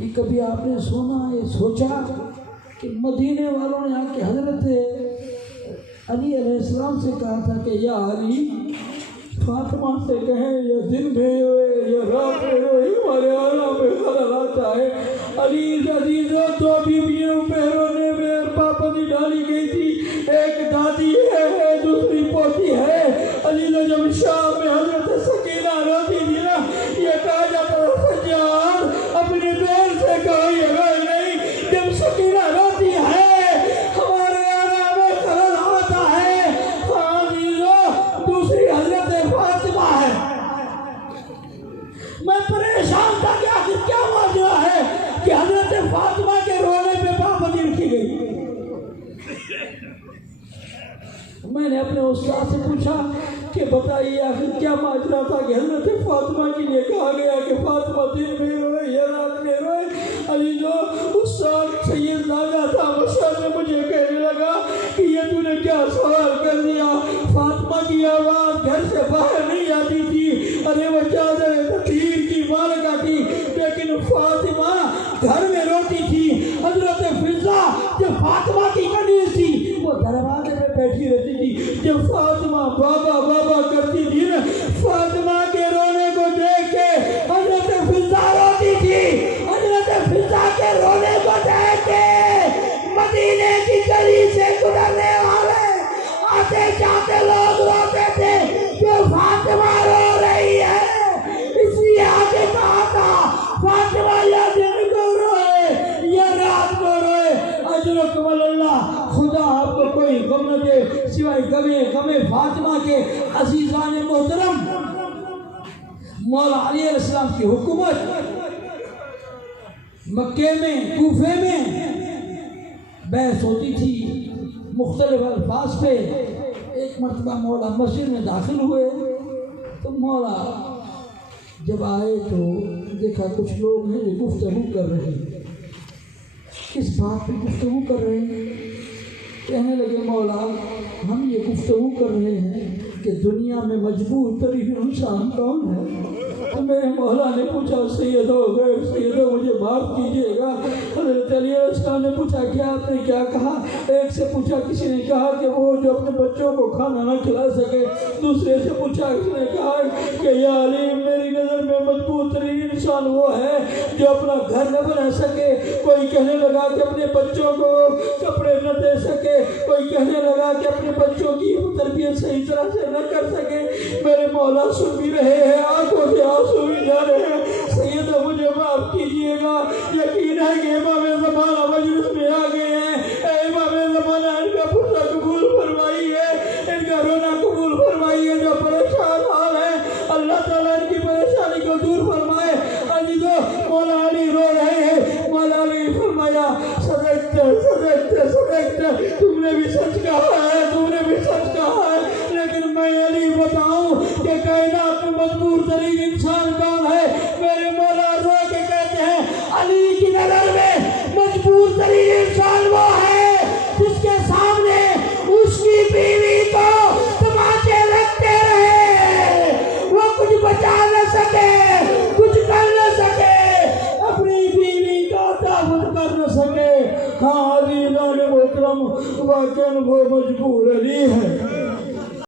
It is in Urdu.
یہ کبھی آپ نے سنا یہ سوچا کہ مدینے والوں نے آ کے حضرت علی علیہ السلام سے کہا تھا کہ یا علی فاطمہ سے کہیں یہ دن میں ہوئے یا رات میں ہوئے ہمارے آنا میں خلل آتا ہے۔ علی عزیزوں دو بیویوں پہروں نے میرے پاپندی ڈالی گئی تھی، ایک دادی ہے دوسری پوتی ہے۔ علی نے جب شام میں حضرت سکینہ روتی تھی نا، یہ کہا جاتا تھا سجاد اپنی بہن سے کہو یہ روئے نہیں، جب سکینہ روتی ہے ہمارے آنا میں خلل آتا ہے۔ عزیزوں دوسری حضرت فاطمہ ہے۔ میں پریشان تھا کہ آخر کیا ماجرا ہے کہ حضرت فاطمہ کے رونے پہ پابندی رکھی گئی۔ میں نے اپنے استاد سے پوچھا کہ بتائیے آخر کیا ماجرا تھا کہ حضرت فاطمہ کے لیے کہا گیا کہ فاطمہ دن میں روئے یا رات میں روئے۔ علی جو استاد سید لاگا تھا مشہد نے مجھے کہنے لگا کہ یہ تو نے کیا سوال کر دیا، فاطمہ کی آواز گھر سے باہر نہیں آتی تھی، ارے وہ چادر تطہیر کی مالکہ تھی، لیکن فاطمہ گھر میں روتی تھی۔ حضرت فضا جو فاطمہ کی کنیز تھی وہ دروازے میں بیٹھی رہتی تھی، جب فاطمہ بابا بابا کرتی تھی نا، فاطمہ کے رونے کو دیکھ کے حضرت فضا روتی تھی۔ حضرت فضا کے رونے کو دیکھ کے مدینے کی گلی سے گزرنے والے آتے جاتے لوگ روتے تھے کہ فاطمہ رو رہی ہے، اس لیے آگے کہا تھا فاطمہ یا دن کو روئے یا رات کو روئے اجرکم اللہ، خدا آپ کو کوئی غم نہ دے سوائے غم فاطمہ کے۔ عزیزان محترم، مولا علی علیہ السلام کی حکومت مکے میں کوفے میں بحث ہوتی تھی مختلف الفاظ پہ۔ ایک مرتبہ مولا مسجد میں داخل ہوئے تو مولا جب آئے تو دیکھا کچھ لوگ ہیں جو گفتگو کر رہے ہیں۔ کس بات پہ گفتگو کر رہے ہیں؟ کہنے لگے مولا ہم یہ گفتگو کر رہے ہیں کہ دنیا میں مجبور ترین انسان کون ہے؟ تو میرے مولا نے پوچھا سیدو غیر سیدو مجھے معاف کیجیے گا۔ حضرت علی علیہ السلام نے پوچھا کیا آپ نے کیا کہا؟ ایک سے پوچھا کسی نے کہا کہ وہ جو اپنے بچوں کو کھانا نہ کھلا سکے، دوسرے سے پوچھا کسی نے کہا کہ یا علی میری نظر میں مجبور ترین انسان وہ ہے جو اپنا گھر نہ بنا سکے۔ کوئی کہنے لگا کہ اپنے بچوں کو کپڑے نہ دے سکے، کوئی کہنے لگا کہ اپنے بچوں کی تربیت صحیح طرح سے نہ کر سکے۔ میرے مولا سن بھی رہے ہیں، آنکھوں سے آنسو بھی جا رہے ہیں۔ سیدہ مجھے معاف کیجیے گا، یقین ہے کہ امام زمانہ مجلس میں آ گئے ہیں۔ اے امام زمانہ ان کا پتہ قبول فرمائیے، ان کا رونا قبول فرمائیے، جو پریشان حال ہے اللہ تعالیٰ ان کی پریشانی کو دور فرمائے۔ عزیزو مولا علی رو رہے ہیں، مولا علی فرمایا صدقت، تم نے بھی سچ کہا ہے، تم نے بھی سچ کہا ہے، لیکن میں علی بتاؤں کہ کائنات میں مجبور ترین انسان کا